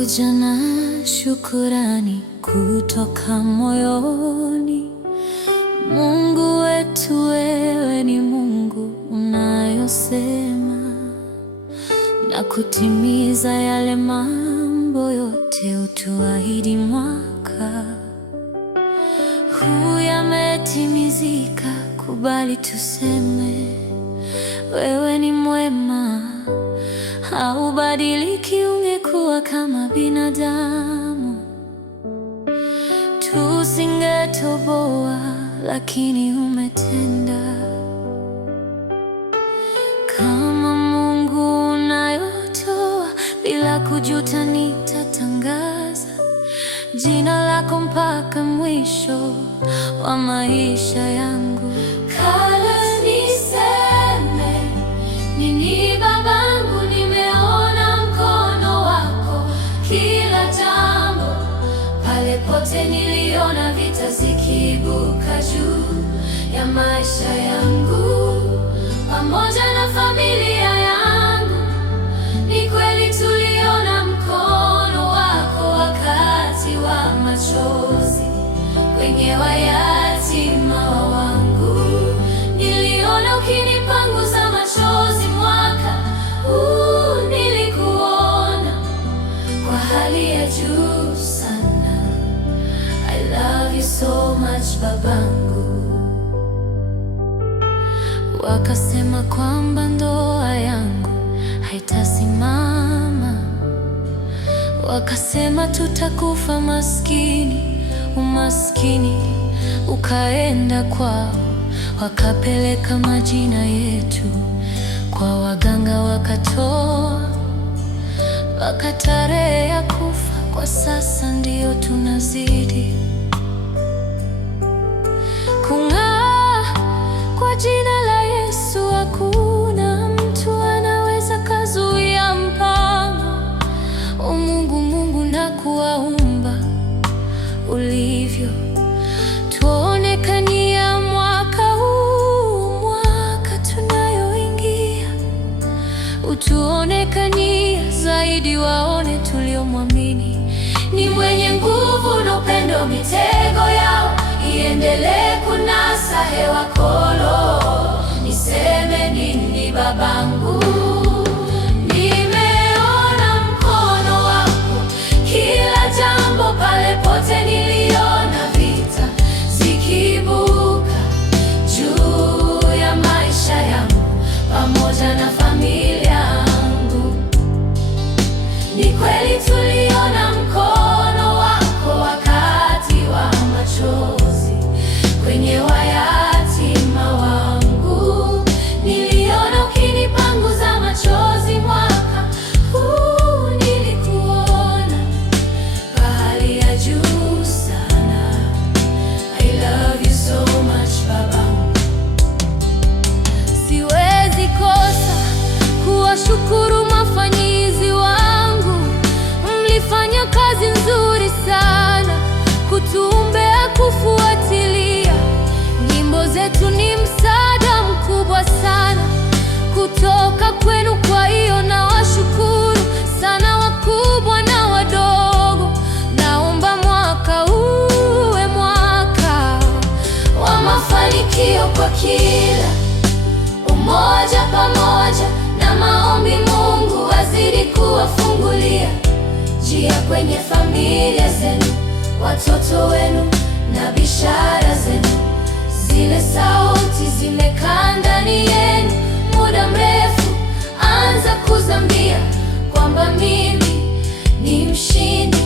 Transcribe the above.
Nakuja na shukurani kutoka moyoni. Mungu wetu, wewe ni Mungu unayosema na kutimiza yale mambo yote utuahidi mwaka huu yametimizika. Kubali tuseme wewe ni mwema, haubadiliki. Ungekuwa kama binadamu tusingetoboa, lakini umetenda. Kama Mungu unayotoa bila kujuta, nitatangaza jina lako mpaka mwisho wa maisha yangu. Kala niseme nini babangu, nimeona mkono wako kila jambo. Pale pote niliona vita zikiibuka juu ya maisha yangu pamoja na familia yangu. Ni kweli tuliona mkono wako wakati wa machozi kwenye wayatima wangu. Niliona ukinipanguza machozi mwaka huu, nilikuona kwa hali ya juu sana. I love you so much babangu. Wakasema kwamba ndoa yangu haitasimama, wakasema tutakufa maskini. Umaskini ukaenda kwao, wakapeleka majina yetu kwa waganga, wakatoa mpaka tarehe ya kufa. Kwa sasa ndio tunazidi kung'aa kwa jina la Yesu. Hakuna mtu anaweza kazuia mpango wa Mungu. Mungu na kuwaumba ulivyo, tuonekania mwaka huu, mwaka tunayoingia. Utuonekania zaidi, waone tuliomwamini ni mwenye nguvu na upendo. Mitego yao iendelee kunasa hewa kolo. Niseme nini babangu? Nimeona mkono wako kila jambo. Pale pote niliona vita zikiibuka juu ya maisha yangu pamoja na familia yangu. Ni kweli tuliona mkono wako wakati wa machozi kwenye wayatima wangu. Niliona ukinipanguza machozi mwaka huu, nilikuona kwa hali ya juu sana. I love you so much babangu. Siwezi kosa kuwashukuru mafanyizi wangu. Mlifanya kazi nzuri sana kutuombea, kufuatilia nyimbo zetu. Ni msaada mkubwa sana kutoka kwenu. Kwa hiyo nawashukuru sana, wakubwa na wadogo. Naomba mwaka uwe mwaka wa mafanikio kwa kila umoja, pamoja na maombi. Mungu azidi kuwafungulia njia kwenye familia zenu, watoto wenu na biashara zenu. Zile sauti zimekaa ndani yenu muda mrefu, anza kuzambia kwamba mimi ni mshindi.